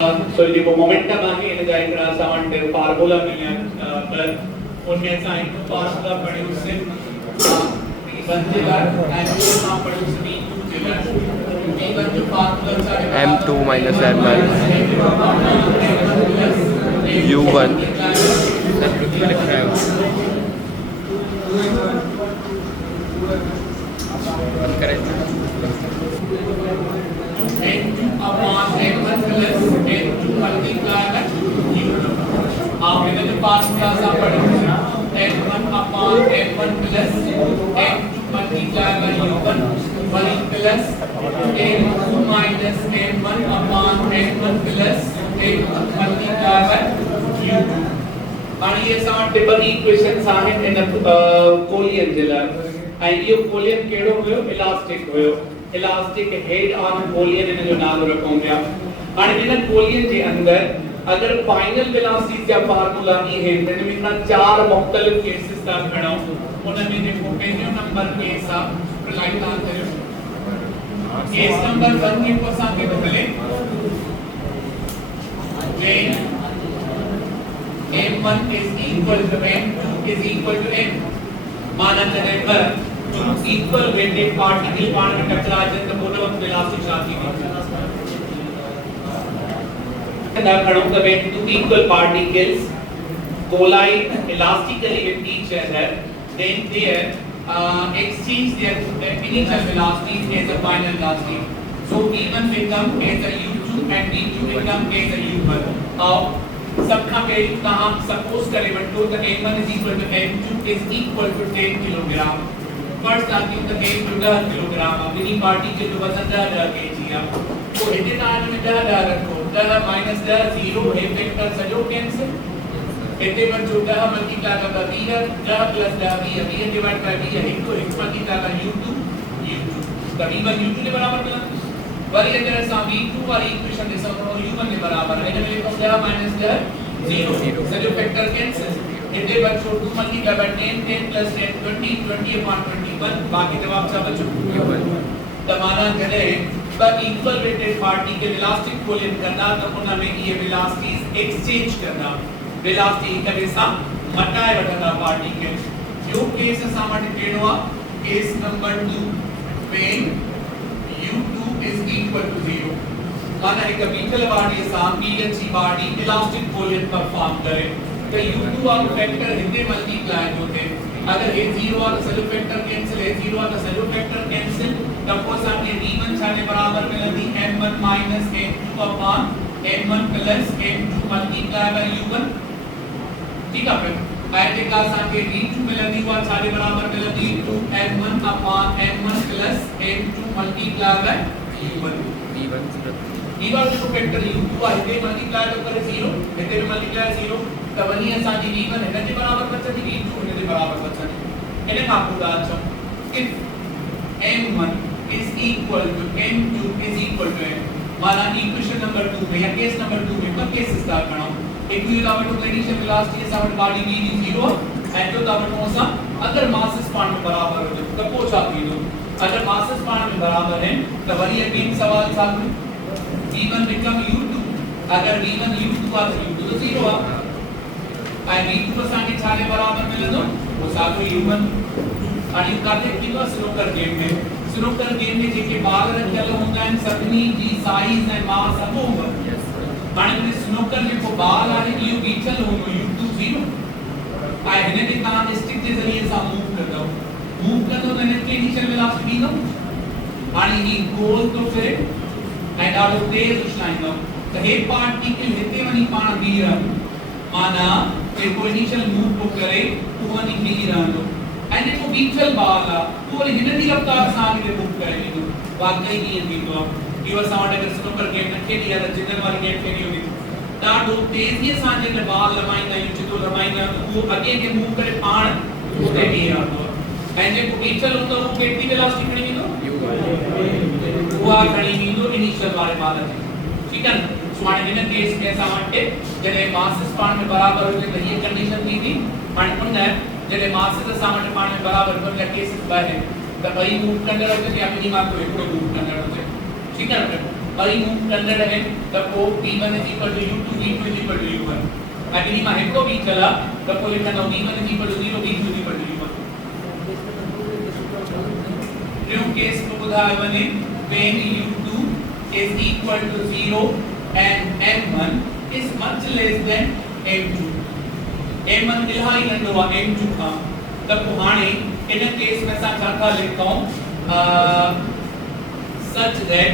So the momentum आहे इन जा इकड़ा सामान टे फार्मूला मिलियन पर उनमें से एक फार्मूला प्रोड्यूस से B1 जिला एंड नाम प्रोड्यूस B2 जिला B1 जो फार्मूला सारे M2 minus M1 U1 correct N2 upon N1 plus N2 multiplied by U2 आप इधर जो फार्मूला सा पढ़े N1 upon N1 plus N2 multiplied by U1 1 plus N2 minus N1 upon N1 plus N2 multiplied by U2 आणि ये समा triple equations आहेत इन कोलियन जिला ऐं इहो कोलियन कहिड़ो हुयो इलास्टिक हुयो इलास्टिक हेड ऑन कोलियन इन जो नालो रखूं पिया हाणे इन कोलियन जे अंदर अगर फाइनल वेलोसिटी जा फार्मूला ई है त इन में चार मुख्तलिफ केसेस था खणो उन में जेको पहिरियों नंबर केस आहे लाइन ऑन करियो केस नंबर 1 जेको असां खे मिले when m1 is equal to m2 is equal to m माना जॾहिं पर equal weighted particle पाण में टकरा अचनि त पोइ वक़्तु वेलोसिटी छा थींदी ना खणो त when two equal particles collide elastically with each other then they exchange their initial velocities as a final velocity so v1 become as a u2 and v2 become as a u1 how सबका पहले कहां suppose करें बटो the m1 is equal to m2 is equal to 10 kilogram first आती है तो m2 10 kilogram अब इन्हीं पार्टी के जो वजन 10 kg है तो इतने तार में 10 रखो 10 minus 10 0 है वेक्टर सजो कैंसिल इतने पर जो 10 मल्टीप्लाई का 20 10 plus 10 20 डिवाइड बाय 20 है तो x मल्टीप्लाई का u2 तभी v1 u2 के बराबर मिला वरी अगर ऐसा v2 वाली इक्वेशन जैसा और u1 के बराबर है जब लिखो 10 minus 10 0 सजो फैक्टर कैंसिल इतने बच्चों 2 मल्टीप्लाई बाय 10 10 plus 10 20 20 upon 21 बाकी जवाब क्या बचो तमाना चले पर equal weighted particle elastic collision करना तो उनमें ये वेलोसिटीज एक्सचेंज करना वेलोसिटी कभी सा मटाए वठंदा पार्टिकल जो केस सामने केड़ो case number 2 when u2 is equal to 0 माना एक बीटल बॉडी सामने की बॉडी इलास्टिक कोलिन परफॉर्म करे तो u2 और फैक्टर हिंदे मल्टीप्लाई होते अगर ये 0 और सेल्फ फैक्टर कैंसिल है 0 और सेल्फ फैक्टर कैंसिल तब वो सामने v1 छाने बराबर मिलती m1 minus m2 upon m1 plus m2 multiply by u1 ठीक है ऐसे का सामने v2 मिलती वो छाने बराबर मिलती m1 upon m1 plus m2 multiply by u1 v1 जो फैक्टर u2 है इतने मल्टीप्लाई तो करे 0 इतने में मल्टीप्लाई 0 तब वही है साथी v1 है के बराबर बचती v2 है के बराबर बचती इन्हें आप बता दो if m1 is equal to m2 is equal to m माना इक्वेशन नंबर 2 में या केस नंबर 2 में कब केस स्टार्ट करना एक भी दावट को initial velocity sound body v 0 and जो दावट को सा अगर मास स्पान में बराबर हो तो पूछा भी दो अगर मास स्पान में बराबर है तो वही अगेन सवाल साथ में v1 become u2 अगर v1 u2 आ तो u2 तो 0 आ and v2 को साथ छाले बराबर मिले तो वो साथ u1 आणि काते किलो स्नूकर गेम में जेके बाल रखल होंदा आहिनि सभिनी जी साइज ऐं मास अबोव हाणे में स्नूकर जेको बाल आहे इहो बीठल हूंदो u2 0 ऐं हिन ते तव्हां स्टिक जे ज़रिए सां मूव कंदो त हिन खे इनिशियल वेलोसिटी ॾींदो हाणे ही गोल तो फिरे ऐं ॾाढो तेज़ उछलाईंदो त हे पार्टिकल हिते वञी पाण बीह रहंदो माना जेको इनिशियल मूव को करे उहो वञी बीह रहंदो ऐं जेको बीठल बाल आहे उहो वरी हिन जी रफ़्तार सां अॻिते मूव करे वेंदो वाकई ईअं थींदो आहे इहो असां वटि अगरि स्नूकर गेम न खेॾी आहे त जिंदन वारी गेम खेॾी हूंदी ॾाढो तेज़ीअ सां जॾहिं बाल लमाईंदा आहियूं चितो लमाईंदा आहियूं त उहो अॻे खे मूव करे पाण उते बीह रहंदो आहे ऐं जेको बीठल हूंदो उहो केतिरी वेलोसिटी खणी वेंदो उहा खणी वेंदो इनिशियल वारे बाल जी ठीकु आहे न सो हाणे हिन केस में असां वटि जॾहिं मास पाण में बराबर हुजे त हीअ कंडीशन थींदी हाणे उन जॾहिं मास असां वटि पाण में बराबर हुजे केस ॿ आहिनि त ॿई मूव कंदड़ हुजे या मिनिमम को हिकिड़ो मूव कंदड़ हुजे ठीकु आहे न वरी मूव कंदड़ है त पो v1 = u2 v2 = u1 अगली मां हिको भी चला त पो लिखंदो v1 = 0 v2 = u1 टियों केस को ॿुधायो वञे when u2 is equal to 0 and m1 is much less than m2 m1 इलाही नंढो आहे m2 खां त पो हाणे इन केस में असां छा था लिखूं such that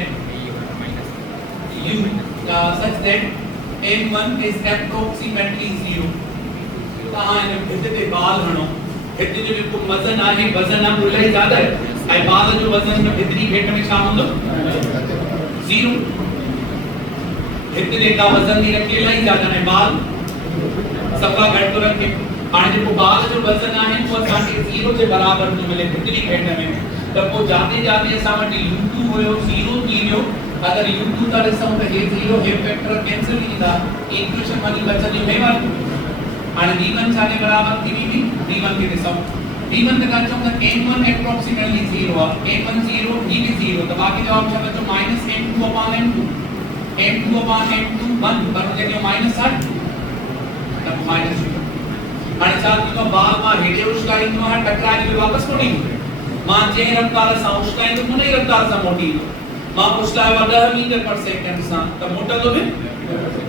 m1 is approximately 0 तहां इन भित ते बाल हणो भित जो जेको वजन आहे वजन आहे इलाही ज्यादा है ऐं बाल जो वजन में भितरी भेट में छा हूंदो 0 भित जेका वजन दी रखे इलाही ज्यादा है बाल सफा घट तो रखे हाणे जेको बाल जो वजन आहे वो असांखे 0 जे बराबर थो मिले भितरी भेट में त पो जाते जाते असां वटि u2 हुयो 0 थी वियो अगर u2 था ॾिसूं त हे 0 हे फैक्टर कैंसिल थींदा इक्वेशन वाली बचंदी हे वाली हाणे v1 छा जे बराबर थी वेंदी v1 खे ॾिसूं v1 त चऊं त m1 एप्रोक्सीमेटली 0 आहे m1 0 ही भी 0 त बाकी जवाब छा बचो -m2 upon m2 m2 upon m2 1 पर जेको माइनस आहे त माइनस हाणे छा थींदो बाल मां हेॾे उछलाईंदो आहे टकराए करे वापस कोन ईंदो मां जे रफ्तार सां उछलाईंदो उन ई रफ्तार सां मोटी ईंदो मां उछलायो 10 मीटर पर सेकंड सां त मोटंदो बि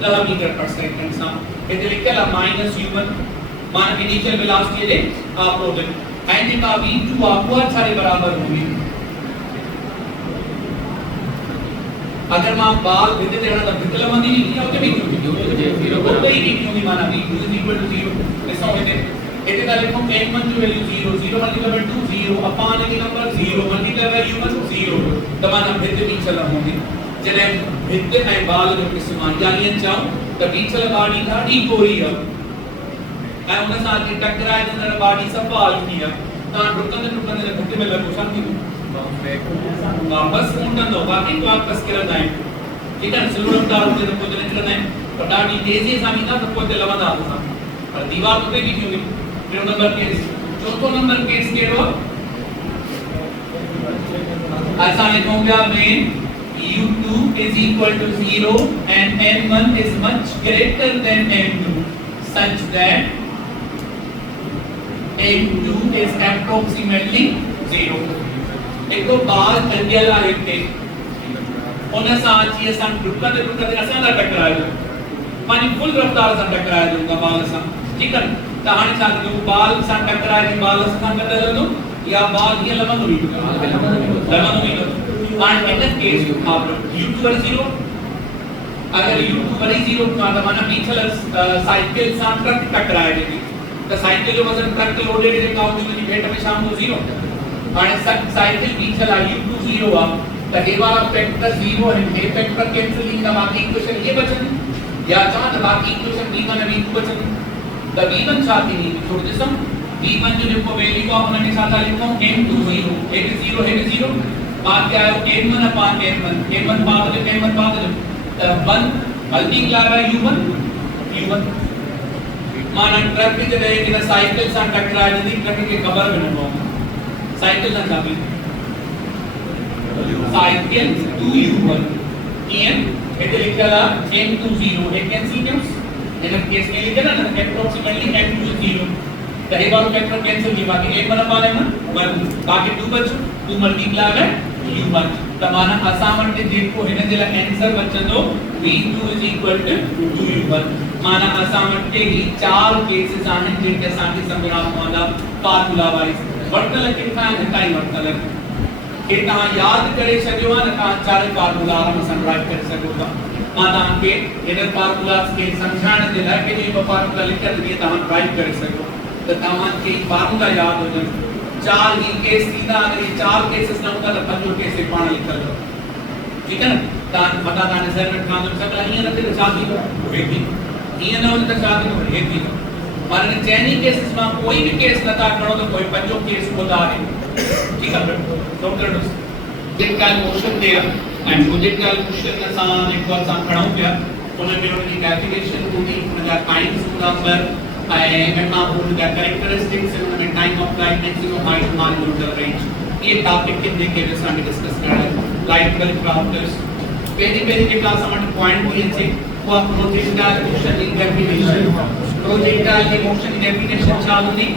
10 मीटर पर सेकंड सां हिते लिखियल आहे -u1 माना इनिशियल वेलोसिटी जे अपोजिट ऐं जेका v2 आहे उहा छा जे बराबर हूंदी अगर मां बाल भित ते हणा त भित लवंदी नी या उते बि थींदी उते ई थींदी माना v2 = 0 ॾिसो हिते त लिखो m1 जो value 0 0 multiply 2 0 upon any number 0 multiply u1 0 त माना भित भी चल हूंदी जॾहिं भित ऐं बाल जो क़िस्म आहे यानी चऊं त बीचल बाडी ॾाढी कोरी आहे ऐं उन सां अची टकराए जंदड़ बाडी सफ़ा हल्की आहे तव्हां डुकंदे डुकंदे भित में लॻो छा थींदो वापस मुंडंदो बाकी वापस किरंदा आहिनि ठीकु आहे स्लो रफ्तार हुजे त पोइ निकिरंदा आहिनि पर ॾाढी तेज़ीअ सां ईंदा त पोइ लवंदा असां पर दीवार उते बि थी टियों नंबर केस चौथो नंबर केस कहिड़ो असां लिखूं पिया में u2 is equal to 0 and m1 is much greater than m2 such that m2 is approximately 0 एको बाल टंगियल आहे हिते उन सां अची असां डुकंदे डुकंदे असां सां टकरायो मानी फुल रफ्तार सां टकरायो था बाल सां ठीकु आहे त हाणे छा थियो बाल सां टकराए बाल सां गॾु हलंदो या बाल हीअं लवंदो वेंदो हाणे इन केस में u2 वरी 0 अगर u2 वरी 0 त माना बीचल साइकिल सां ट्रक टकराए थी त साइकिल जो वजन ट्रक लोडेड जेका हूंदी उनजी भेट में छा हूंदो 0 हाणे साइकिल बीचल आहे u2 0 आहे त हे वाला फैक्टर 0 है हे फैक्टर कैंसिल थींदा बाकी इक्वेशन ये बचंदी या चवां त बाकी इक्वेशन v1 ऐं v2 बचंदी त v1 छा थींदी थोरो ॾिसूं v1 जो जेको वैल्यू आहे हुन में छा था लिखूं m2 0 हेड 0 हेड 0 बाकी आयो m1 upon m1 power m1 power त 1 मल्टीप्लाई बाय u1 माना ट्रक के जगह कि साइकिल सां टकराए जदी ट्रक के खबर भी न पवे साइकिल सां छा साइकिल 2u1 इन इते लिखियल आहे m2 0 hey cancel कयोस in case में लिखियल आहे न एप्रोक्सीमेटली m2 0 त हे वारो फैक्टर कैंसिल थी बाकी m1 upon m1 1 बाकी 2 बचो 2 मल्टीप्लाई बाय u1 त माना असां वटि जेको हिन जे लाइ आंसर बचंदो v2 = 2u1 माना असां वटि ही चार केसेस आहिनि जेके असांखे सम्झणा पवंदा फार्मूला वाइज वर्तल किथां हितां ई वर्तल के तव्हां यादि करे छॾियो आहे न तव्हां चार फार्मूला आराम सां ड्राइव करे सघो था मां तव्हांखे हिन फार्मूलास खे सम्झाइण जे लाइ कहिड़ी ॿ फार्मूला लिखियल जीअं तव्हां ड्राइव करे सघो त तव्हांखे फार्मूला यादि हुजनि चार ही केस थींदा अगर ये चार केसेस न हूंदा त पंजो केस पाण लिखल ठीक है ना तव्हां मता तव्हां नज़र में ठहंदो सभु ईअं न थिए त छा थींदो वेठी ईअं न हूंदो त छा थींदो हेठी पर इन चइनी केसेस मां कोई भी केस नथा खणो त कोई पंजो केस होता है ठीक है नोट करो जेका क्वेश्चन दे ऐं जेका क्वेश्चन असां हिकु असां खणूं पिया उन में उनजी कैलकुलेशन हूंदी उनजा टाइम्स हूंदा पर ऐं घटना बोर्ड जा कैरेक्टरिस्टिक्स उन में time of flight maximum height marginal range ये टॉपिक के जेके असां डिस्कस करण लाइट वेल क्राफ्टर्स पहिरीं जेका असां वटि पॉइंट हुई अचे उहा प्रोजेक्टाइल मोशन जी डेफिनेशन प्रोजेक्टाइल जी मोशन जी डेफिनेशन छा हूंदी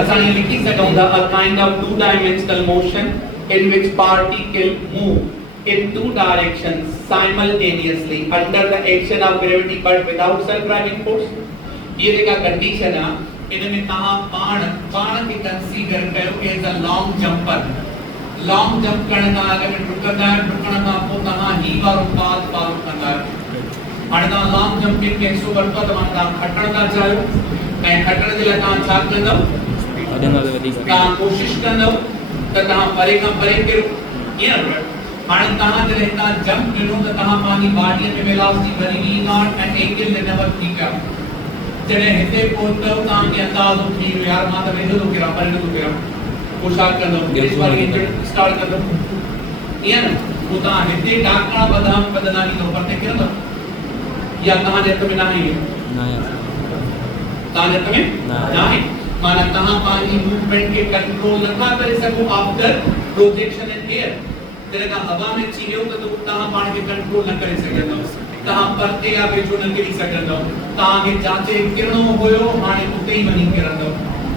असां ये लिखी सघूं था a kind of two dimensional motion in which particle move in two directions simultaneously under the action of gravity but without self driving force ये जेका कंडीशन आहे इन में तव्हां पाण खे कंसीडर कयो as a long jumper long jump करण खां अॻु में डुकंदा आहियो डुकण खां पोइ तव्हां ही वारो पाथ फॉलो कंदा आहियो हाणे तव्हां लॉन्ग जंपिंग खे हिसो वरितो त तव्हां खटण था चाहियो ऐं खटण जे लाइ तव्हां छा कंदव तव्हां कोशिशि कंदव त तव्हां परे खां परे किरो ईअं हाणे तव्हां जॾहिं हितां जंप ॾिनो त तव्हां पंहिंजी बॉडीअ में वेलोसिटी वधी वी नॉट ऐं एंगल नेवर थी पिया जॾहिं हिते पहुतव तव्हांखे अंदाज़ो थी वियो यार मां त वेंदो थो किरां परे नथो किरां पोइ छा कंदव ब्रेक वारी इंजन स्टार्ट कंदव ईअं न पोइ तव्हां हिते टाकणा बदनामी थो परते किरंदव या तव्हांजे हथ में न आहे तव्हांजे हथ में न आहे माना तहां पांजी मूवमेंट के कंट्रोल नथा करे सको आफ्टर प्रोजेक्शन इन एयर जॾहिं तव्हां हवा में अची वियो त तव्हां पाण खे कंट्रोल न करे सघंदव तव्हां परते या वेझो न किरी सघंदव तव्हांखे जाचे किरणो हुयो हाणे उते ई वञी किरंदव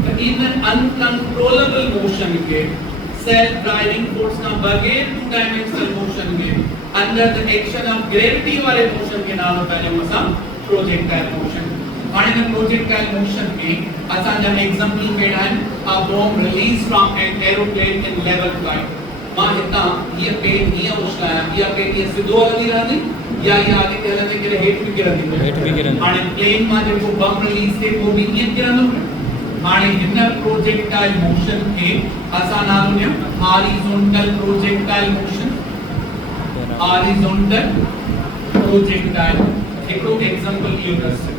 त इन अनकंट्रोलेबल मोशन खे सेल्फ ड्राइविंग फोर्स खां बगैर टू डायमेंशनल मोशन खे under the action of gravity वाले मोशन के नालो पहिरियों असां प्रोजेक्टाइल मोशन हाणे इन प्रोजेक्टाइल मोशन में असांजा एग्जांपल कहिड़ा आहिनि a bomb release from an aeroplane in level flight मां हितां हीअ पेन हीअं उछलायां हीअ पेन हीअं सिधो हलंदी रहंदी या हीअ अॻिते हलंदे करे हेठि बि किरंदी हाणे प्लेन मां जेको बम रिलीज थिए उहो बि ईअं किरंदो हाणे हिन प्रोजेक्टाइल मोशन खे असां नालो ॾियूं horizontal projectile motion horizontal projectile हिकिड़ो एग्जांपल इहो ॾिसो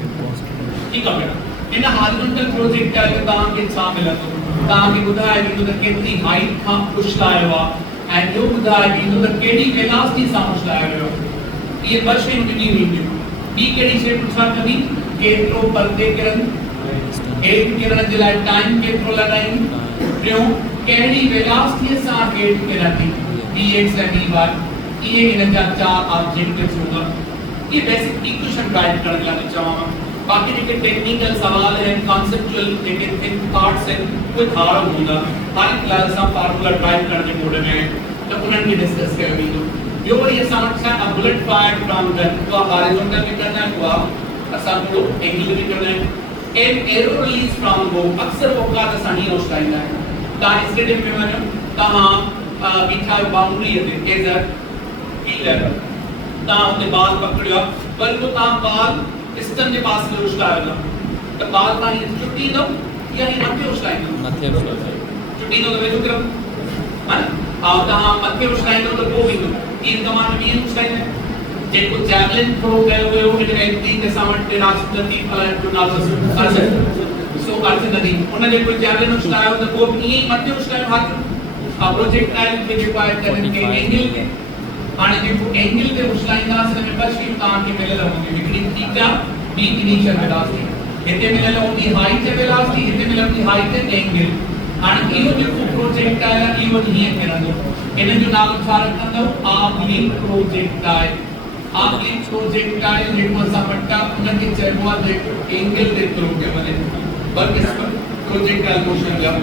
ठीक है इन हॉरिजॉन्टल प्रोजेक्टाइल में तव्हांखे छा मिलंदो तव्हांखे ॿुधाए वेंदो त केतिरी हाइट खां उछलायो आहे ऐं ॿियो ॿुधाए वेंदो त कहिड़ी वेलोसिटी सां उछलायो वियो इहे ॿ शयूं ॾिनी वेंदियूं ॿी कहिड़ी शइ पुछा कंदी केतिरो परते किरनि हेठि किरण जे लाइ टाइम केतिरो लॻाईंदी टियों कहिड़ी वेलोसिटी सां हेठि किरंदी dx ऐं dy इहे हिन जा चार ऑब्जेक्टिव्स हूंदा ये बेसिक इक्वेशन राइट करण लाइ चवां बाकी जेके टेक्निकल सवाल हैं कॉन्सेप्चुअल जेके थिंक पार्ट्स हैं कोई थारो हूंदा हाल क्लास सां फार्मूला ड्राइव करण जे मोड में त उन्हनि खे डिस्कस कयो वेंदो ॿियो वरी असां वटि छा a bullet fire from gun उहा हॉरिजॉन्टल में कंदा आहियूं उहा असां थोरो एंगल में कंदा आहियूं एन एरो रिलीज फ्रॉम बो अक्सर औकात असां हीअं उछलाईंदा आहियूं तव्हां स्टेडियम में वञो तव्हां बीठा आहियो बाउंड्रीअ ते एज़ अ फील्डर तव्हां हुते बॉल पकड़ियो वरी पोइ तव्हां बॉल पिस्टन के पास में उछलायो था तो बाल का ये छुट्टी दो या ये मथे उछलाइंदो छुट्टी दो तो वेझो करो हां और तहां मथे उछलाइंदो तो को वेंदो तीर कमान में उछलाइंदो जेको जैवलिन थ्रो कयो वियो इन एंट्री के सामने राष्ट्रपति फलाण जो नालो सो अर्थ नदी उन जेको जैवलिन उछलायो तो को ई मथे उछलायो हाथ प्रोजेक्टाइल के जेको आहे करन के एंगल के हाणे जेको एंगल ते उछलाईंदासीं में ॿ शयूं तव्हांखे मिलियल हूंदियूं हिकिड़ी थीटा ॿी इनिशियल वेलोसिटी हिते मिलियल हूंदी हाइट ऐं वेलोसिटी हिते मिलियल हूंदी हाइट ऐं एंगल हाणे इहो जेको प्रोजेक्टाइल आहे इहो हीअं किरंदो इन जो नालो छा रखंदव आर्कलिंग प्रोजेक्टाइल जेको असां वटि आहे उनखे चइबो आहे जेको एंगल ते थ्रो कयो वञे ॿ क़िस्म प्रोजेक्टाइल मोशन जा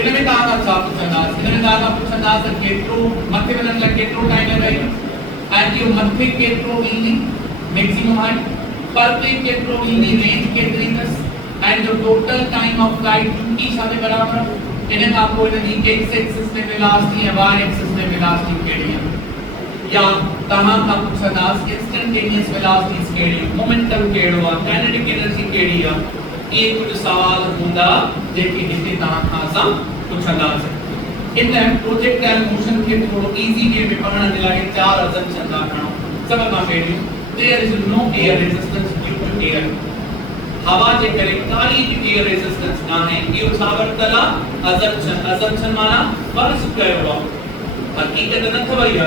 इन में तव्हां छा पुछंदासीं इन में तव्हां पुछंदासीं केतिरो मथे वञण लाइ केतिरो टाइम लॻाई ऐं इहो मथे केतिरो ईंदी मैक्सिमम हाइट परते केतिरो ईंदी रेंज केतिरी अथसि ऐं जो total time of flight T छा जे बराबरि इन खां पोइ इन जी एक्स एक्सिस ते वेलोसिटी ऐं वाई एक्सिस ते वेलोसिटी कहिड़ी आहे या तव्हां खां पुछंदासीं इंस्टेंटेनियस वेलोसिटीज़ कहिड़ी मोमेंटम कहिड़ो आहे काइनेटिक एनर्जी कहिड़ी आहे ये कुछ सवाल हूंदा जेके हिते तव्हां खां असां पुछंदासीं इन प्रोजेक्टाइल मोशन खे थोरो इजी वे में पढ़ण जे लाइ चार अज़म्पशन था खणो सभ खां पहिरियों there is no air resistance due to air हवा जे करे काई बि एयर रेजिस्टेंस न आहे इहो छा वरितल आहे अज़म्पशन माना फर्ज़ कयो आहे हक़ीक़त न अथव इहा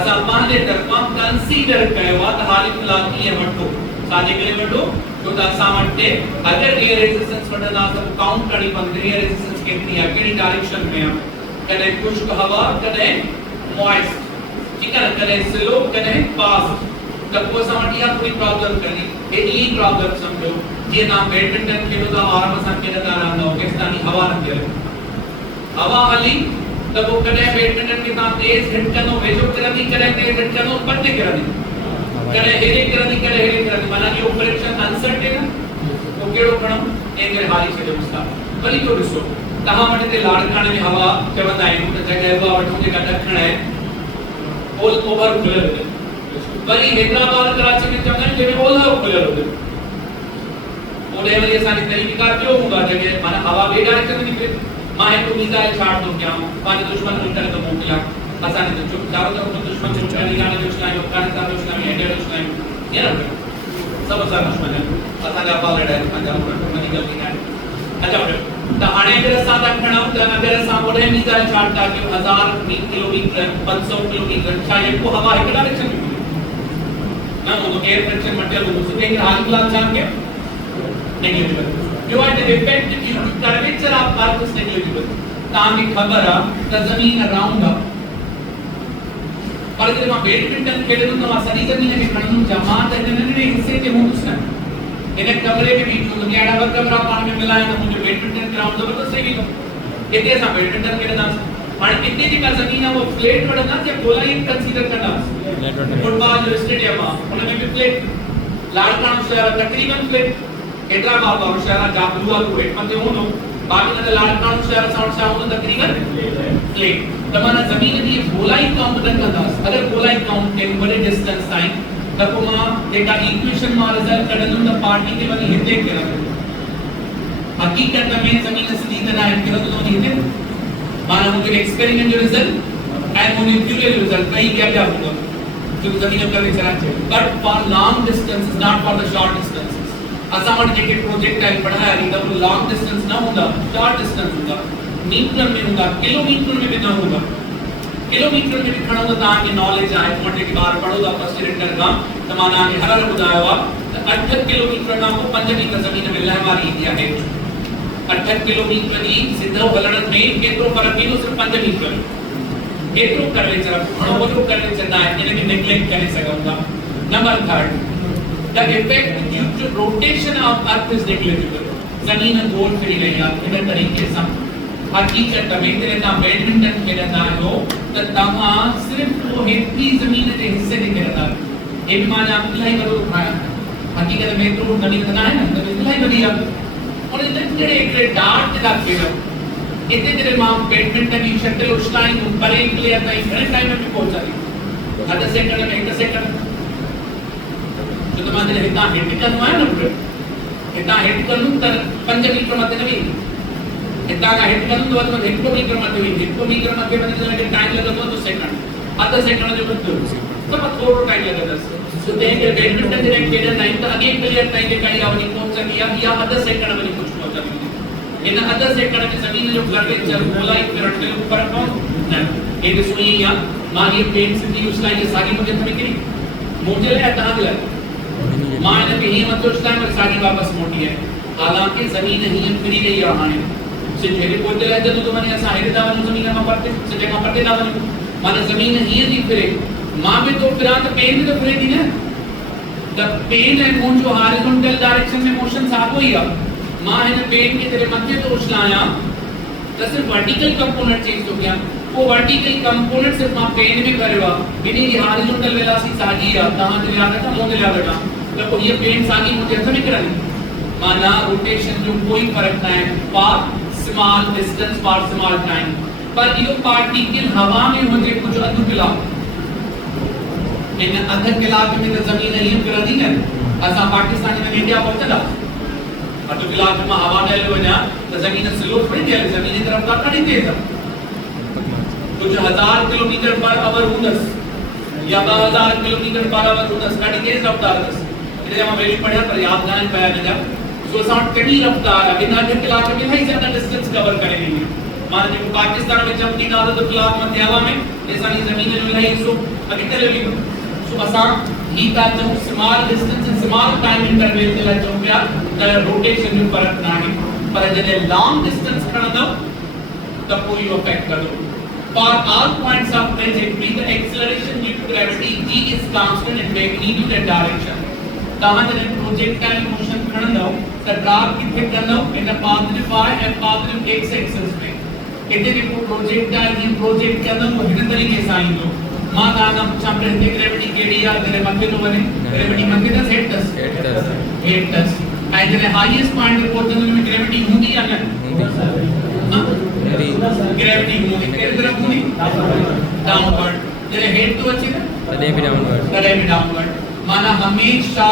असां पंहिंजे तरफ़ां कंसीडर कयो आहे त हाली फ़िलहाल कीअं वठो छाजे करे वठो तो असां वटि अगरि एयर रेजिस्टेंस वठंदासीं त काउंट करणी पवंदी एयर रेजिस्टेंस केतिरी आहे कहिड़ी डायरेक्शन में आहे कॾहिं खुश्क हवा कॾहिं मॉइस्ट ठीक है ना, कने स्लो कने फास्ट त पोइ असां वटि इहा थोरी प्रॉब्लम करणी हेॾी प्रॉब्लम सम्झो जीअं तव्हां बैडमिंटन खेॾो था आराम सां खेॾंदा रहंदव केसिताणी हवा न हले हवा हली त पोइ कॾहिं बैडमिंटन खे तव्हां तेज़ हिट कंदो वेझो किरंदी कॾहिं तेज़ हिट कंदो परते किरंदी कॾहिं हेॾे किरंदी कॾहिं हेॾे किरंदी माना इहो फ्रिक्शन अनसर्टेन पोइ कहिड़ो खणो ऐं करे हारी छॾियोसि था वरी इहो ॾिसो तव्हां वटि हिते लाड़काणे में हवा चवंदा आहियूं त जॻह उहा वठूं जेका ॾखण आहे ओभर खुलियल हुजे वरी हैदराबाद कराची में चवंदा आहिनि जंहिंमें ओलह खुलियल हुजे ओॾे वरी असांजी तरीक़ेकार ॿियो हूंदो आहे जॻह माना हवा ॿिए डायरेक्शन में निकिरे मां हिकु मिसाइल छाड़ थो कयां पंहिंजे दुश्मन खे करे थो मोकिलियां असांजे त चारो तरफ़ दुश्मन जो ईरान जो इस्लामी अफगानिस्तान जो इस्लामी इंडिया जो इस्लामी ईअं न सभु असां दुश्मन आहियूं असांजा पालड़ आहिनि पंहिंजा वॾी ग़लती न आहे अच्छा त हाणे अगरि असां था खणूं त अगरि असां ओॾे मिसाइल छाड़ था कयूं 1000 किलोमीटर 500 किलोमीटर छा जेको हवा हिकु डायरेक्शन में ना वो एयर फ्रिक्शन मटेरियल वो उसके एक हाल क्लास जान के नेग्लिजिबल जो है the effect due to curvature of earth is negligible ताकि खबर है द जमीन अराउंड अप पर जब बैडमिंटन खेले तो सही जमीन में खणनु जमा त नंढे हिस्से ते हूंदुस न इन कमरे में बीच में ॾाढा वर कमरा पाण में मिलाए त मुंहिंजो बैडमिंटन ग्राउंड जबरदस्त सही वेंदो हिते असां बैडमिंटन खेॾंदासीं हाणे हिते जेका ज़मीन आहे वो फ्लैट वठंदासीं या गोलाई कंसीडर कंदासीं फुटबॉल जो स्टेडियम आहे उन में भी फ्लैट लाड़काणो शहर तकरीबन फ्लैट हैदराबाद वारो शहर आहे जाबलू वारो हेठि मथे हूंदो बाक़ी न लाड़काणो शहर असां वटि छा हूंदो तकरीबन फ्लैट त माना ज़मीन जी गोलाई काउंट न कंदासीं अगरि गोलाई काउंट कयूं वॾे डिस्टेंस ताईं त पोइ मां जेका इक्वेशन मां रिज़ल्ट कढंदुमि त पार्टी खे वञी हिते किरंदो हक़ीक़त में ज़मीन सिधी त न आहे किरंदो वञी हिते माना मुझे एक्सपेरिमेंट जो रिजल्ट एंड मुझे थ्योरी जो रिजल्ट कहीं क्या होगा जो जमीन पर चला है but for long distance not for the short distances असा वट जेके प्रोजेक्टाइल पढ़ाया नी त लॉन्ग डिस्टेंस ना होगा शॉर्ट डिस्टेंस होगा मीटर में होगा किलोमीटर में भी ना होगा किलोमीटर में भी खणो तो ता के नॉलेज आहे तो जेके बार पढ़ो ता फर्स्ट इंटर का त माना के हर बुधायो आ 8 किलोमीटर ना को 5 मीटर जमीन में लहर वाली इंडिया है 8 किलोमीटर जी सिधो हलण में केतरो फर्क ईंदो सिर्फ 5 मीटर केतरो कर्वेचर घणो वॾो कर्वेचर ना आहे इन में नेग्लेक्ट करे सघूं number 3 the effect due to rotation of earth is negligible जमीन गोल फिरी रही आहे इन तरीके सां हकीकत में जॾहिं तव्हां बैडमिंटन खेॾंदा आहियो त तव्हां सिर्फ वो हेतिरी ज़मीन जे हिस्से ते खेॾंदा आहियो हे बि मां इलाही वॾो ठाहियां हकीकत में एतिरो ज़मीन त न आहे न त इलाही वॾी आहे और इतने एकड़े डार्ट का खेल इतने तेरे मां बैडमिंटन की शटल उछलाई तो परे प्लेयर ताई घणे टाइम में पहुंचा दी आधा सेकंड में 1 सेकंड जो तो मां हिता हिट कंदो आहे न हिता हिट कंदो त 5 मीटर मथे न वेंदी हिता का हिट कंदो त 1 मीटर मथे वेंदी 1 मीटर मथे वञी त टाइम लॻंदो तो सेकंड आधा सेकंड जो बदलो त थोड़ो टाइम लॻंदो तो ते बैडमिंटन जे खेॾंदा आहिनि त अॻे प्लेयर ताईं जेका इहा वञी पहुचंदी आहे इहा अधु सेकंड में कुझु पहुचंदी इन अधु सेकंड में ज़मीन जो कर्वेचर गोलाई फिरण में फर्क पवंदो न हे ॾिसो ईअं आहे मां इहे प्लेन सिधी उछलाई जे साॻी मुंहिंजे हथ में किरी मुंहिंजे लाइ तव्हांजे लाइ मां हिन खे हीअं मथे उछलायां वरी साॻी वापसि मोटी आहे हालांकि ज़मीन हीअं फिरी रही आहे हाणे सिज हेॾे पोइते लहजंदो थो वञे असां हेॾे था वञूं ज़मीन खां परते सिज खां परते था वञूं माना ज़मीन हीअं थी फिरे मां भी तो फिरा तो पेन भी तो फिरे थी ना द पेन एंड मून जो हॉरिजॉन्टल डायरेक्शन में मोशन साॻियो ई आहे मां हिन पेन खे तेरे मथे तो उछलायां त सिर्फ वर्टिकल कंपोनेंट चेंज थो कयां वो वर्टिकल कंपोनेंट सिर्फ मां पेन में करियो आहे ॿिन्ही जी हॉरिजॉन्टल वेलोसिटी साॻी आहे तव्हांजे यादि आहे मूंखे यादि आहे त पोइ हीअ पेन साॻी मुंहिंजे हथ में किरंदी माना रोटेशन जो कोई फर्क न आहे for small distance for small time पर इहो पार्टिकल हवा में हुजे कुझु अधु कलाक इन अधु कलाक में त ज़मीन हीअं फिरंदी न असां पाकिस्तान में इंडिया पहुचंदा अधु कलाक में हवा ॾे वञा त ज़मीन स्लो थोड़ी थी हले ज़मीन जी तरफ़ ॾाढी तेज़ आहे कुझु 1000 किलोमीटर पर आवर हूंदसि या 2000 किलोमीटर पर आवर हूंदसि ॾाढी तेज़ रफ़्तार अथसि हिन मां वैल्यू पढ़िया पर यादि न आहिनि पिया हिन जा सो असां वटि कहिड़ी रफ़्तार आहे इन अधु कलाक में इलाही ज़्यादा डिस्टेंस कवर करे ॾींदी माना जेको पाकिस्तान में चमकी था अधु कलाक मथे हवा में असांजी ज़मीन जो इलाही हिसो अॻिते हली वेंदो सो असां ही था चऊं small distance and small time interval जे लाइ चऊं पिया त रोटेशन जो फ़र्क़ु न आहे पर जॾहिं लॉन्ग डिस्टेंस खणंदव त पोइ इहो इफेक्ट कंदो For all points of trajectory, the acceleration due to gravity g is constant in magnitude and direction. तहाँ जब projectile motion खड़ना हो, तो ड्राग कितने करना हो? इन positive y and positive x axis में. कितने भी projectile जी project करना हो, कितने तरीके से आएंगे? माँ दाना चांपरे हिंदी gravity केडी या तेरे मध्य तो बने, gravity मध्य दस head दस. Head दस. ऐ जने highest point पे पहुंचने में gravity होगी या नहीं? ग्रेविटी मूवी तेरे तरफ मूवी डाउनवर्ड तेरे हेड तो अच्छी ना तले भी डाउनवर्ड माना हमेशा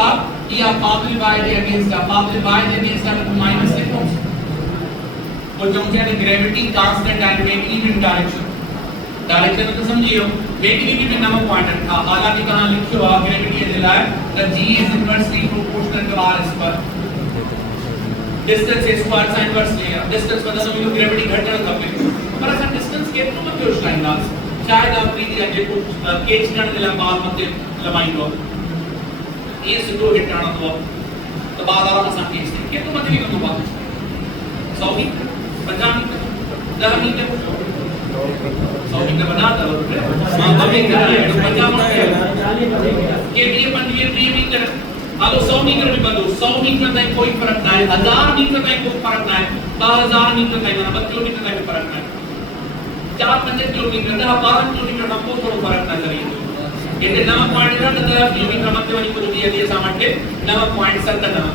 या positive by the against minus से कौन और जो क्या है gravity constant and making in direction तो समझियो मेकिंग में नमक पॉइंट था हालांकि कहां लिखो आ gravity is like the g is inversely proportional to r square distance is square sin inverse लिया डिस्टेंस पता समझ लो ग्रेविटी घटना कब है पर ऐसा डिस्टेंस केतना मत क्यों लाइन लास शायद आप प्रीति अजय को केच करने दिला बात मत लमाई लो ये सिद्धो हिटाना तो बाद आराम से केच के तो मत नहीं बात 100 मीटर 50 मीटर 10 मीटर 100 मीटर बना दो हां बबे कर रहे हैं 50 मीटर के लिए 15 मीटर हेलो 100 मीटर में बंदो 100 मीटर तक कोई फर्क ना है 1000 मीटर तक कोई फर्क ना है 10000 मीटर तक ना 20 किलोमीटर तक फर्क ना है 4-5 किलोमीटर 10-12 किलोमीटर हमको थोड़ा फर्क ना करिए ये नमक पॉइंट का 10 किलोमीटर मध्य वाली को दिया दिया सामटे नमक पॉइंट 70 नमक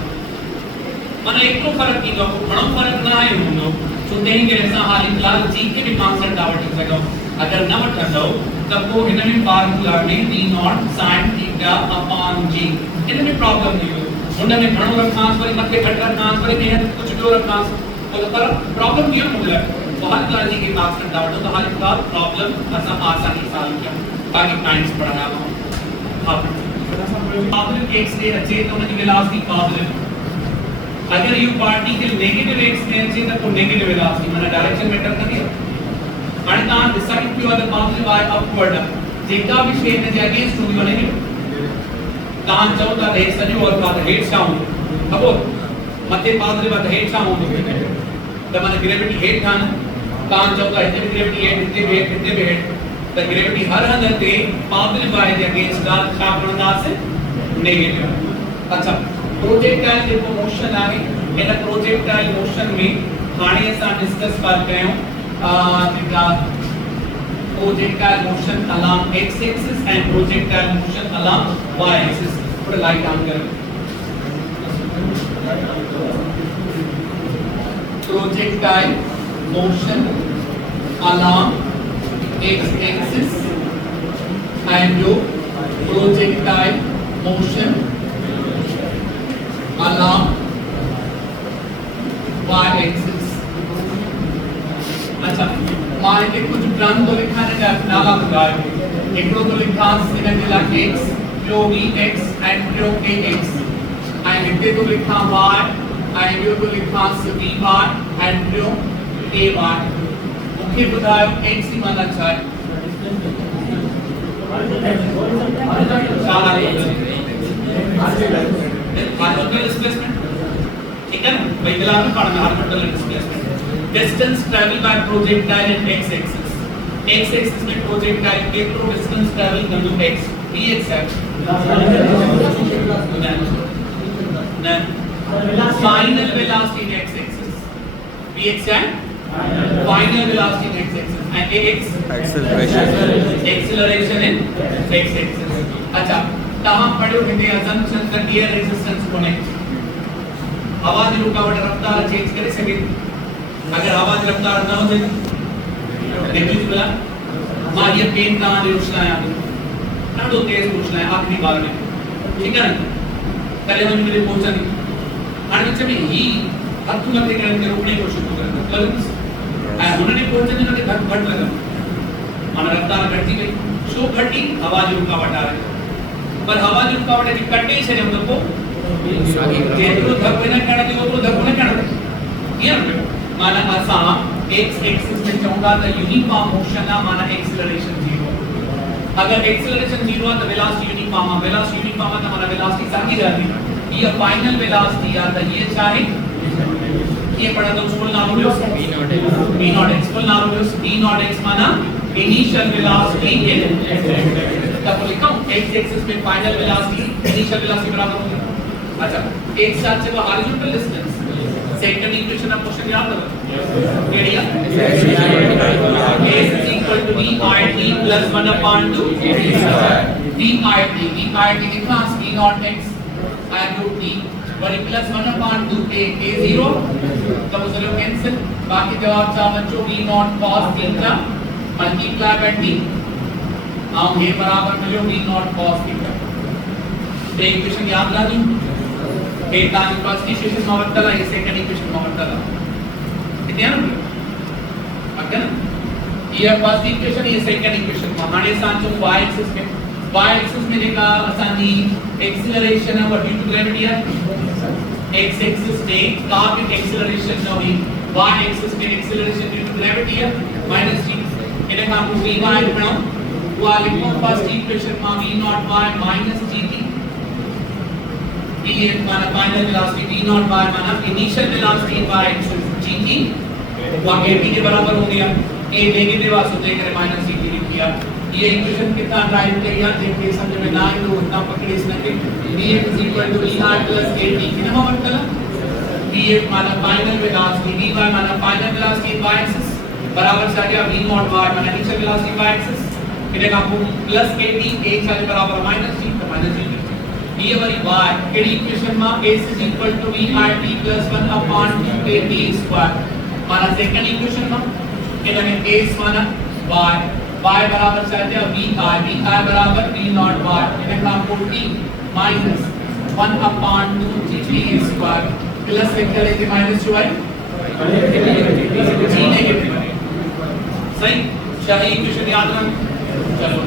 माने एक तो फर्क की तो बड़ा फर्क ना है हुनो तो देंगे ऐसा हाल इलाज जी के भी कांस्टेंट आवट सको अगर नमक ठंडो तब को इनमें फार्मूला में v naught sin theta upon g इनमें प्रॉब्लम नहीं हो उनमें घणो रखांस पर मथे घट रखांस पर में कुछ जो रखांस तो पर प्रॉब्लम नहीं होगा तो हर तरह जी के कांस्टेंट आवट तो हर का प्रॉब्लम ऐसा आसानी से हल किया बाकी पॉइंट्स पढ़ना अब पॉजिटिव x से अच्छे तो उनकी वेलोसिटी पॉजिटिव अगर यू पार्टिकल नेगेटिव x में अच्छे तो नेगेटिव वेलोसिटी माने डायरेक्शन मैटर करती है and now decide to the positive y upward जेका भी शेप है जे अगेंस्ट होगी बनेगी कहां चौथा है सनी और का हेड साउंड अब मथे पॉजिटिव है हेड साउंड द माने ग्रेविटी हेड खान कहां चौथा है ग्रेविटी हेड कितने भी हेड द ग्रेविटी हर हंद ते पॉजिटिव y जे अगेंस्ट का छापणदा से नेगेटिव अच्छा प्रोजेक्टाइल जो मोशन आहे इन प्रोजेक्टाइल मोशन में हाणे असां डिस्कस कर कयो projectile motion along x axis and projectile motion along y axis put a light down karo projectile motion along x axis and जो projectile motion along y axis अच्छा मान के कुछ प्लान तो लिखा है नाला लगाए एकड़ो तो लिखा है जिला x Yogi x and pro x and इते तो लिखा y एंड यो तो लिखा b y and pro a y मुख्य बुधायो x की माना अच्छा है हॉरिजॉन्टल डिस्प्लेसमेंट ठीक है भाई दिला में पढ़ना horizontal displacement distance travel by projectile in x axis में projectile के थ्रू distance travel कर दो x px है final velocity in x axis px है final velocity in x axis and ax acceleration in x axis अच्छा तहां पढ़ो Hindi assumption का air resistance कोने हवा की रुकावट रफ्तार चेंज करे सके अगर आवाज रफ्तार ना हो जाए देखिए बोला मां ये पेन कहां दे उछला है ना तो तेज उछला है आखिरी बार में ठीक है ना पहले हम मेरे पहुंचा नहीं और जब ही हद तक करने रोकने की कोशिश कर रहे हैं उन्होंने पहुंचने में धक घट लगा मन रफ्तार घटती गई शो घटी आवाज रुकावट आ रही पर आवाज रुकावट की कटे से हम लोग को जेतरो धक बिना करने की वो धक बिना करना ये माना असा x एक्सिस में चाहूंगा तो यूनिफॉर्म मोशन ना माना एक्सेलरेशन 0 अगर एक्सेलरेशन 0 है तो वेलोसिटी यूनिफॉर्म है वेलोसिटी यूनिफॉर्म है तो माना वेलोसिटी सागी जाती ये फाइनल वेलोसिटी आता ये चाहे ये पढ़ा तो फुल नाम लो v नॉट x फुल नाम लो v नॉट x माना इनिशियल वेलोसिटी इन तब लिखा हूं x एक्सिस में फाइनल वेलोसिटी इनिशियल वेलोसिटी बराबर होगी। अच्छा एक साथ से वो horizontal distance second equation of question याद करो area s is equal to v RT plus 1 upon 2 v RT लिखा v naught x and root t और प्लस 1 upon 2 a 0 तब चलो कैंसिल बाकी जवाब था बच्चों v naught cos theta multiply by t आओ ये बराबर मिलो v naught cos थीटा ये इक्वेशन याद रहा दूं ये दानी फर्स्ट इक्वेशन मावतला ये सेकंड इक्वेशन मावतला कितने हैं अगर ये फर्स्ट इक्वेशन ये सेकंड इक्वेशन हमारे साथ जो y एक्सिस में देखा आसानी एक्सीलरेशन है ड्यू टू ग्रेविटी है x एक्सिस में कार्बिक एक्सीलरेशन न हुई y एक्सिस में एक्सीलरेशन ड्यू टू ग्रेविटी है माइनस g इन्हें हम v y बनाओ वो लिखो फर्स्ट इक्वेशन में v naught y minus gt ये माना final velocity v naught y माना initial velocity y axis gt वो a के बराबर हो गया a नेगेटिव आ सो देकर माइनस gt लिख दिया ये इक्वेशन कितना ड्राइव किया देखिए समझ में ना आए तो उतना पकड़े इसने कि df = er + at कितना मतलब df माना फाइनल वेलोसिटी dy माना फाइनल वेलोसिटी y एक्सिस बराबर से आ गया v नॉट y माना इनिशियल वेलोसिटी y एक्सिस कितने का प्लस at a सारे बराबर माइनस g तो माइनस g ये वाली y केडी इक्वेशन में s = v rt + 1 upon 2at square माना सेकंड इक्वेशन में कितने s माना y y बराबर से आ गया v i बराबर v नॉट y इन्हें हम 40 minus 1 upon 2 g square plus vector लेके माइनस 2i g नेगेटिव सही सही इक्वेशन याद रखना चलो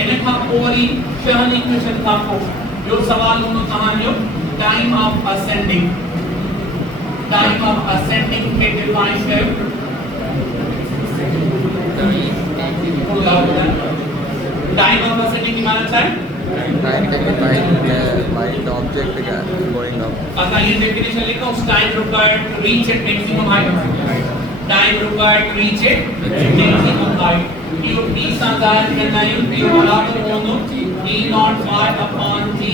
इन्हें हम ओवरी सही इक्वेशन था को जो सवाल दोनों कहानियों टाइम ऑफ असेंडिंग के डिफाइन करो टाइम ऑफ असेंडिंग की माना है टाइम का define while the object going up आता ये डेफिनेशन लिखो time required to reach at maximum height time required to reach at maximum height यो t साधारण करना है t बराबर होनो v naught y upon t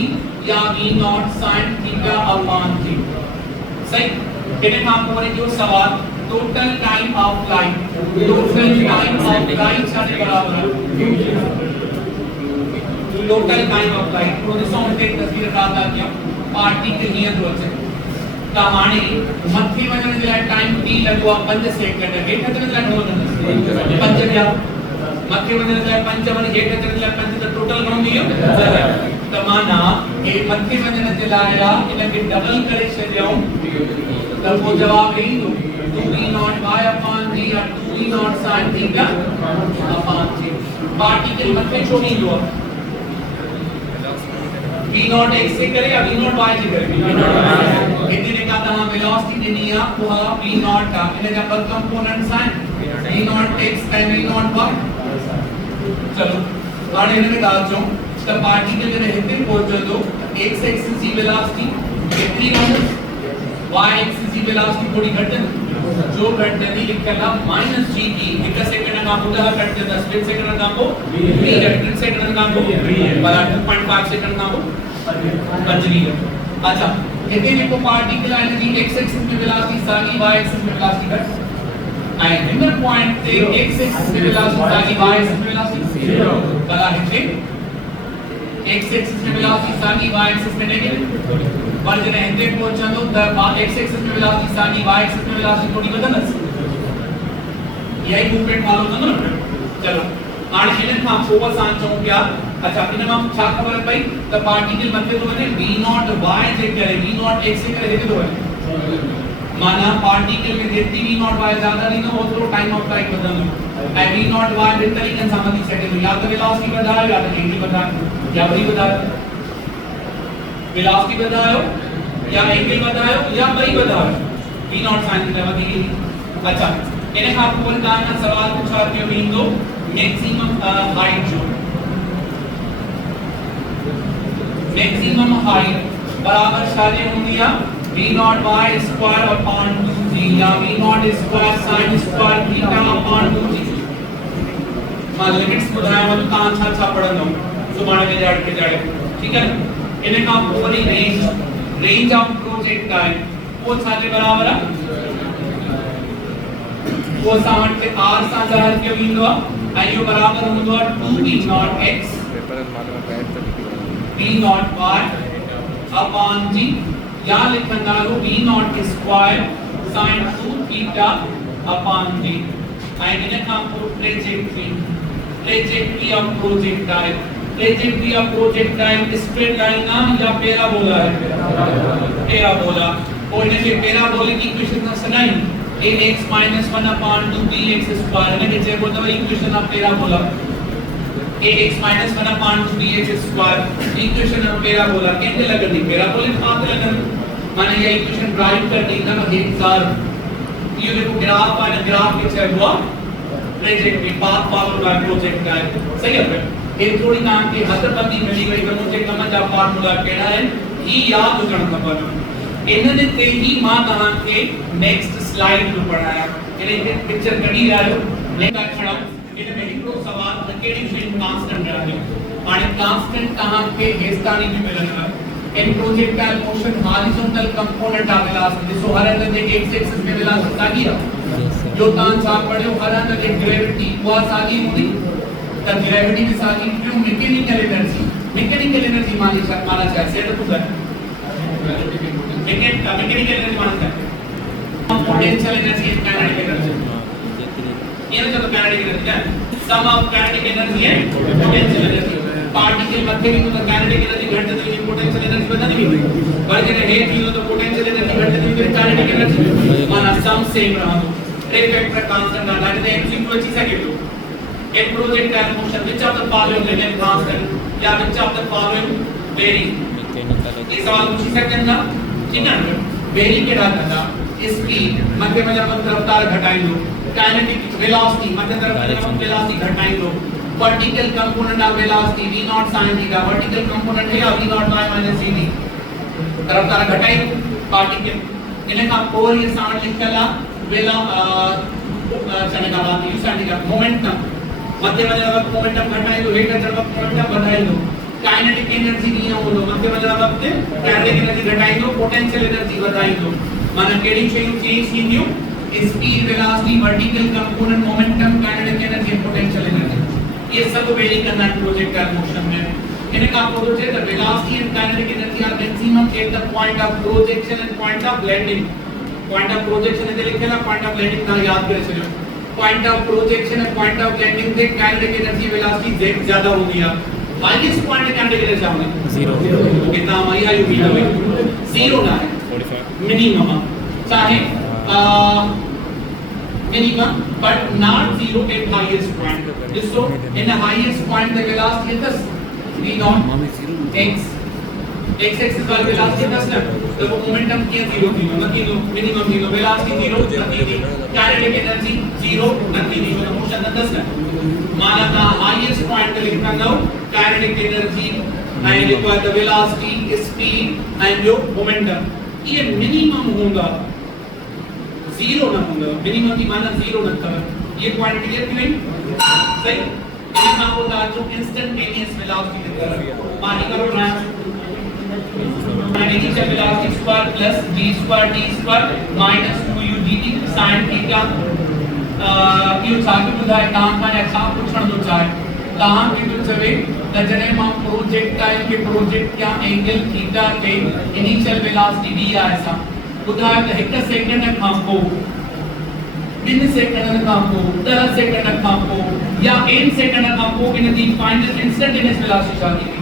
या v naught sin theta upon t सही कितने काम पर जो सवाल टोटल टाइम ऑफ लाइट सारे बराबर टोटल टाइम ऑफ लाइट तो सॉन्ग एक तस्वीर रखा क्या पार्टिकल नियत होचे कहानी मथी वजन दिला टाइम t लगवा 5 सेकंड गेट दिला 5 दिया मथी वजन दिला 5 वन गेट दिला 5 तो टोटल गणो दियो तो माना ये मथी वजन दिला इनके डबल करे छजो तब वो जवाब यही दो 2v not y upon t या 2v not sin theta upon t particle मथे छोड़ी दो v नॉट x से करे या v नॉट y से करे इतने का था वेलोसिटी देनी है वो v नॉट का इन्हें का पर component sin v not x and v naught y चलो और इन्हें डाल दो तब पार्टिकल के रहते पहुंच दो x एक्सिस की वेलोसिटी कितनी होगी y एक्सिस की वेलोसिटी थोड़ी घटन जो घटने लिखला -gt एक सेकंड का पूरा घटते 10 सेकंड का को v घटने सेकंड का को बड़ा 2.5 सेकंड का को 5 ली अच्छा इतने को पार्टिकल एनर्जी x एक्सिस में वेलोसिटी सागी y एक्सिस में वेलोसिटी घट एंड इन पॉइंट से x एक्सिस में वेलोसिटी सागी y एक्सिस में वेलोसिटी 0 बड़ा है x एक्सिस में वेलोसिटी सागी y एक्सिस में नेगेटिव पर जने हते पहुंचनो त x एक्सिस में वेलोसिटी सागी y एक्सिस में वेलोसिटी थोड़ी बदलस यही मूवमेंट फॉलो करनो ना चलो आने इन्हें हम ओवर सान चाहूं क्या अच्छा इन्हें हम छा खबर पई त पार्टिकल मथे तो ने v नॉट y से करे v नॉट x से करे देखे तो है माना पार्टिकल में जितनी v नॉट y ज्यादा नहीं हो तो टाइम ऑफ फ्लाइट बदलना है v नॉट y जितनी तरीके से समझ सके तो या तो वेलोसिटी बढ़ाओ या तो एंगल बढ़ाओ या वही बढ़ाओ वेलोसिटी बढ़ाओ या एंगल बढ़ाओ या वही बढ़ाओ v नॉट sin थीटा बढ़ेगी अच्छा इन्हें आपको बताना सवाल पूछा कि बिंदु मैक्सिमम हाइट जो मैक्सिमम हाइट बराबर सारे होंगे v naught y square upon 2g या v not square sin square theta upon 2g मां लिमिट्स ॿुधायांव त तव्हां छा छा पढ़ंदव सुभाणे के जाड़े ठीक है इन खां पोइ वरी रेंज ऑफ प्रोजेक्टाइल वो छा जे बराबर आहे वो असां वटि r सां ज़ाहिर कयो वेंदो आहे ऐं इहो बराबर हूंदो आहे 2v0x v0 y upon g या लिखंदा आहियो v0 square sin 2 theta upon g ऐं इन खां पोइ trajectory of projectile straight line या पैराबोला है पैराबोला और इनके पैराबोलिक इक्वेशन का सनाई ax - 1 upon 2bx स्क्वायर ने चेबो तो equation of parabola ax - 1 upon 2bx square equation of parabola केंद्र लगनी पैराबोलिक पाथ लगन माने ये इक्वेशन ड्राइव कर दी ना 1000 ये देखो ग्राफ है ग्राफ के चेबो trajectory path followed by projectile सही है ये थोड़ी नाम की हदबंदी मिली वई मुझे कम जा फार्मूला केड़ा है ई याद हुजण खपन इनने ते ही मां तहां के नेक्स्ट स्लाइड में पढ़ाया इन पिक्चर कढी आयो नेक्स्ट खड़ा इन में हिकड़ो सवाल केड़ी शे कांस्टेंट आहे हाने कांस्टेंट तहां के हेस्तानी में मिलंदा in projectile motion horizontal component of velocity सो हर अंदर जे एक्स एक्सिस में वेलोसिटी सागी जो तहां छा पढ़ियो हर अंदर जे ग्रेविटी वो सागी हुंदी the gravity के साथ ही क्यों मैकेनिकल एनर्जी माना चाहिए set to that mechanical energy माना चाहिए potential energy is kinetic energy ये ना तो काइनेटिक एनर्जी है सम ऑफ काइनेटिक एनर्जी है पोटेंशियल एनर्जी पार्टिकल मध्य में तो काइनेटिक एनर्जी घटते तो पोटेंशियल एनर्जी बता नहीं पर जब हेट हुई तो पोटेंशियल एनर्जी घटते तो काइनेटिक एनर्जी माना सम सेम रहा रे वेक्टर कांस्टेंट ना दैट इज इक्वल चीज है के in projectile motion which of the following remain constant या which of the following vary ये सवाल पूछ सकते हैं ना ठीक है वेरी के डालना स्पीड मध्य में जब हम रफ्तार घटाएंगे काइनेटिक वेलोसिटी मध्य तरफ जब हम वेलोसिटी घटाएंगे vertical component of velocity v0 sin theta vertical component है v0 y - cd रफ्तार घटाएंगे पार्टिकल इन्हें का कोर ये साउंड लिखला वेला चने का बात यूज करने का मोमेंटम मध्य में जब मोमेंटम घटाए तो हेड जब मोमेंटम बढ़ाए तो काइनेटिक एनर्जी नहीं हो लो मध्य में जब काइनेटिक एनर्जी घटाए तो पोटेंशियल एनर्जी बढ़ाए तो माने KD change in new speed velocity vertical component momentum kinetic energy potential energy ये सब वेरी करना प्रोजेक्टाइल मोशन में इन्हें का बोलो थे the velocity and kinetic energy are maximum at the point of projection and point of landing point of projection है लिखेला पॉइंट ऑफ लैंडिंग का याद करे चलो point of projection and point of landing से काइनेटिक एनर्जी वेलोसिटी z ज्यादा होगी है हाईएस्ट पॉइंट काइनेटिक एनर्जी होगी 0 कितना हमारी आयु भी है 0 ना है 45 मिनिमम चाहे minimum but not 0 at highest point so in the highest point the velocity is v0 x x वाली वेलोसिटी 10 है तो वो मोमेंटम की 0 0 मिनिमम 0 वेलोसिटी 0 नथी काइनेटिक एनर्जी 0 नथी मोशन 10 है माना था हाईएस्ट पॉइंट लिखना दो काइनेटिक एनर्जी एंड लिखवा द वेलोसिटी स्पीड एंड जो मोमेंटम ये मिनिमम होगा 0 ना होगा मिनिमम की माना 0 ना था ये पॉइंट क्लियर क्यों सही इसका होता है जो इंस्टेंटेनियस वेलोसिटी की तरह मानी करो ना initial velocity square plus v square t square minus 2u dt sin theta यो साथ बुधाए कहां का ऐसा पूछण दो चाहे कहां के तो चवे नजरे में प्रोजेक्टाइल के प्रोजेक्ट क्या एंगल थीटा के इनिशियल वेलोसिटी v ऐसा बुधाए तो 1 सेकंड खां को बिन सेकंड खां को 10 सेकंड खां को या 1 सेकंड खां को इन दी फाइनल इंस्टेंटेनियस वेलोसिटी चाहती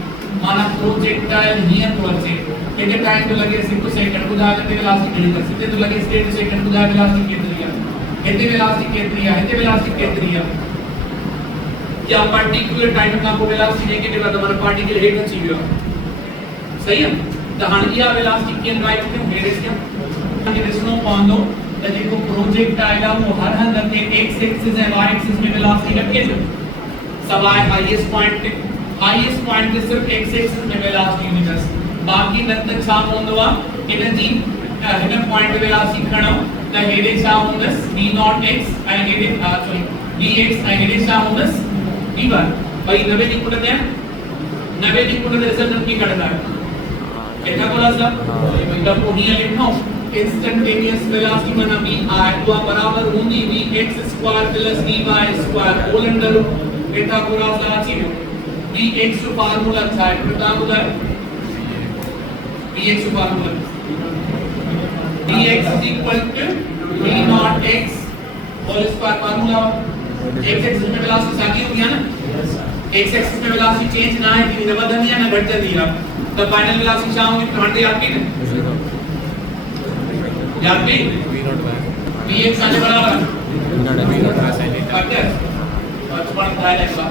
माना प्रोजेक्टाइल हियर तो अच्छे कितने टाइम तो लगे 6 सेकंड बुधा के वेलोसिटी नहीं कर सकते तो लगे 8 सेकंड बुधा वेलोसिटी कितनी है इतनी वेलोसिटी कितनी है या पर्टिकुलर टाइम का को वेलोसिटी नेगेटिव है तो हमारा पार्टिकल हेड अचीव है सही है तो हानिया वेलोसिटी के राइट में मेरे इसके रिस्नो पांदो द देखो प्रोजेक्टाइल वो हर हर के x एक्सिस है y एक्सिस में वेलोसिटी रखे जो सवाए हाईएस्ट पॉइंट सिर्फ x एक्सिस में वेलोसिटी यूनिट्स बाकी नंतर छा होंदवा एनर्जी हिन पॉइंट वेलोसिटी खणो त हेडे छा होंदस v0x एंड हेडे सॉरी vx एंड हेडे छा होंदस वी वन भाई 90 दी कुटते हैं 90 दी कुटते रिजल्ट की कटदा है देखा बोला सब तब उन्हीं लिखो इंस्टेंटेनियस वेलोसिटी माना v r तो बराबर होगी vx square plus vy square whole under Pythagoras का चाहिए vx का फार्मूला था पिथागोरस है vx का formula dx v naught x whole square formula x axis में वेलोसिटी सागी हो गया ना x एक्सिस में वेलोसिटी चेंज ना है कि डबल धनिया ना घट जाती है तो फाइनल वेलोसिटी क्या होगी तुम्हारे आपकी ना यार भी vx आने बराबर फैक्टर और तुम्हारा क्या लगेगा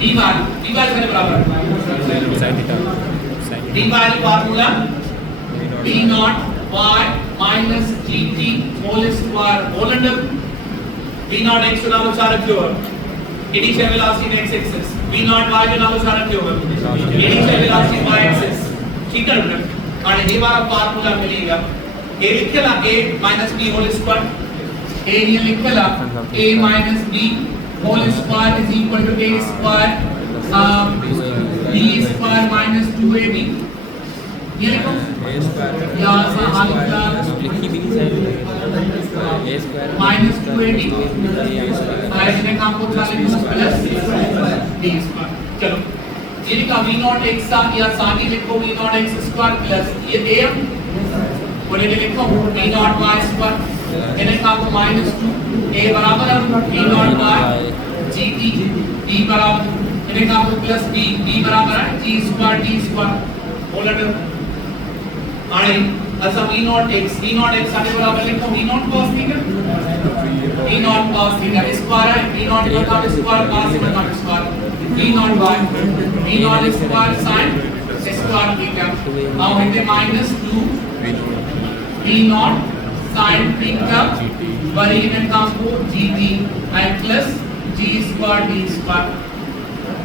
dy आने बराबर dy formula v naught y minus gt whole square whole under v naught x का नाम सारा क्यों है initial velocity x axis v naught y का नाम सारा क्यों है इनिशियल वेलोसिटी y एक्सिस ठीक है ना और ये वाला फार्मूला मिलेगा a लिखेला a minus b whole square a ये लिखेला a minus b whole square is equal to a square b square minus 2ab ये लिखो यहाँ से हाल का minus 2ab और इसने काम को चला लेंगे प्लस b square चलो ये लिखा v naught x सा या सानी लिखो v naught x square plus ये a और ये लिखो v naught y square इन्हें काम को minus 2 a बराबर है v naught y gt b बराबर इन्हें काम को प्लस b बराबर है g square t square whole under आणि असा v naught x आने बराबर लिखो v naught cos theta square है v naught का काम स्क्वायर cos का काम square v naught y v naught square sin square theta अब इनके minus 2 v naught sin theta बड़ी इनके काम को gt and plus g square t square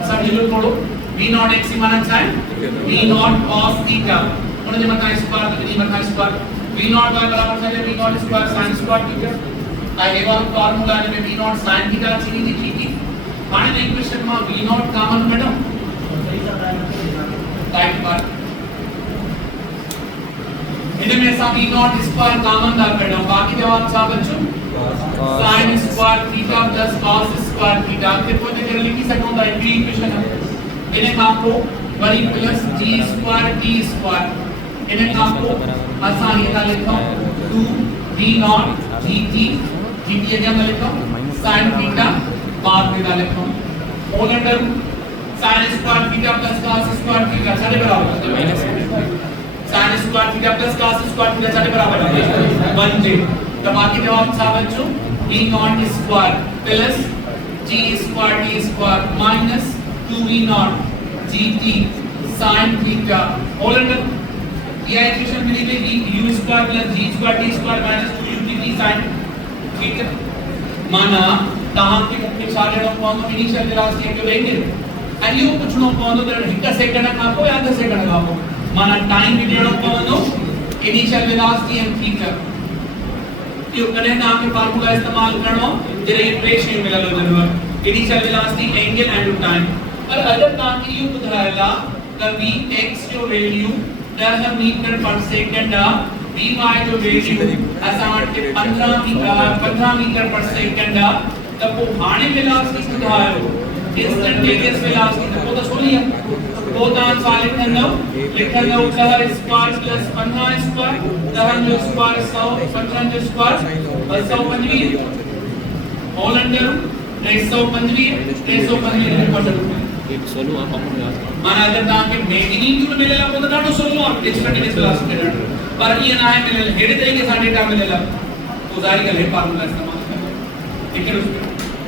सब ये लोग छोड़ो v naught x माना है v naught cos थीटा उन्होंने बताया स्क्वायर कितनी बताया स्क्वायर v naught y बराबर है v naught square sin square theta आई ये वाला फार्मूला में v naught sin थीटा चीनी लिखी थी माने इक्वेशन में v naught common madam type पर इनमें ऐसा v naught स्क्वायर कॉमन था मैडम बाकी जवाब क्या बच्चों sin square theta plus cos square theta के कोई जगह लिखी सकता है इक्वेशन है इन्हें आपको बड़ी plus g square t square इन्हें आपको आसान ये लिखो 2 v naught gt ये जगह लिखो sin थीटा बाद में लिखो whole under sin square theta plus cos square theta सारे बराबर sin square theta plus cos square theta सारे बराबर 1 तो बाकी जवाब था बच्चों v naught square plus g square t square minus 2v naught gt sin theta whole under ये इक्वेशन मिली थी u square plus g square t square minus 2u dt sin theta माना तहां के मुख्य सारे लोग को इनिशियल वेलोसिटी के लेंगे and you कुछ लोग को तो हिट सेकंड का को या 10 सेकंड का को माना टाइम भी देनो को इनिशियल वेलोसिटी एंड थीटा यो कने ना के फार्मूला इस्तेमाल करनो जरे रेशियो मिललो जरूर initial velocity angle and time और अगर काम की यू बुधायला द vx जो वैल्यू 10 मीटर पर सेकंड vy जो वैल्यू असावट के 15 मीटर पर सेकंड तब वो हाने वेलोसिटी बुधायो इंस्टेंटेनियस वेलोसिटी तो छोड़िए वो दान साल लिखनो 10 स्क्वायर प्लस 15 स्क्वायर 10 जो स्क्वायर 100 15 जो स्क्वायर 125 होल अंडर 125 सोलो आप अपन माना अगर ता के मैग्नीट्यूड मिलेला तो डाटो सोलो आप इंस्टेंटेनियस वेलोसिटी पर ये ना है मिलेला हेड तरीके से डेटा मिलेला तो जारी का ले फार्मूला इस्तेमाल करें ठीक है।